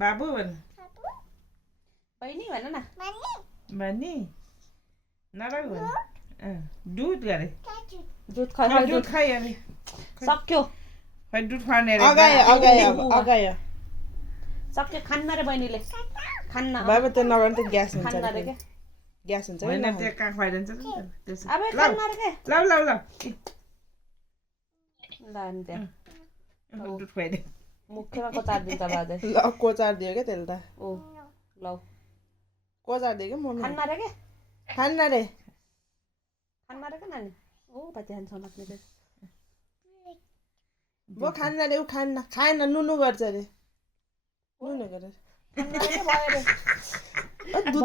बाबु भन बहिनी भन न बहिनी नराउ भन दुध गरे दुध खायो दुध खाइ अरे सक्यो खै दुध खाने रे अगायो सक्यो खान्न रे बहिनीले खान्न बाबा त नगर्नु त ग्यास हुन्छ खान्न रे के ग्यास हुन्छ होइन त्यो कहाँ खुवाइदिन्छ नि त्यसो अब खान्न रे के ल ल ल ल अनि त्यहाँ दुध खुवाइदे मुखमा कोचार दिन्छ बाजे ल कोचार दियो क्या त्यसले त ओ ल कोचार दियो क्या मम्मी खान्न रे के खान्न रे के नानी ओ त ध्यान समात्ने रे वो खान्न रे ऊ खान्न खाएन नुनु गर्छ रे नुनु गरेर खान्न रे के भयो रे दुध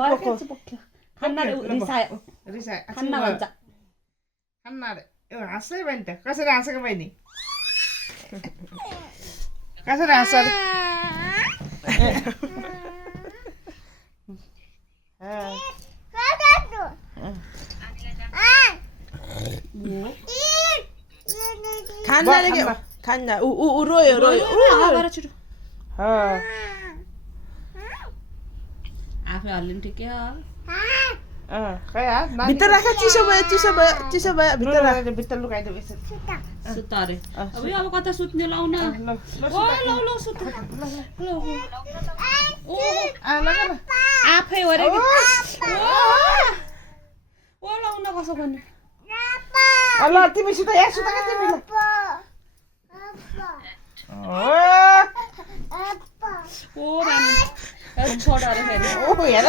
पोख्यो खान्न रे रिसायो रिसायो खान्न भन्छ खान्न रे ए हाँसै बहिनी त कसरी हाँसेको बहिनी कसरी हाँस्छ अरे खान्न रे के खान्न ऊ रोयो रोयो छिटो अँ आफै हल्लिनु ठिकै हो खै भित्र राख चिसो भयो भित्र राख भित्र लुकाइदेऊ यसरी सुत अरे अब यो अब कता सुत्ने लाउन ल ल सुत ल ओ लगा न आफै हो रे ओ लाउन कसो गर्ने ल तिमी सुत या सुत का तिमी ल ओ रानी छोड अरे फेरि ओ हेर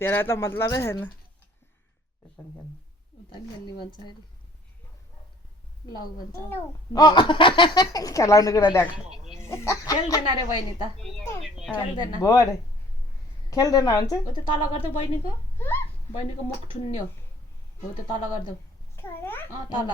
तेरा त मतलबै छैन खेल्ने भन्छ फेरि लौ भन्छ खेलाउने कुरा देख खेल्दैन रे बहिनी त खेल्दैन भो अरे खेल्दैन हुन्छ हो त्यो तल गर्दै बहिनीको मुख ठुन्ने हो त्यो तल गर्दै तल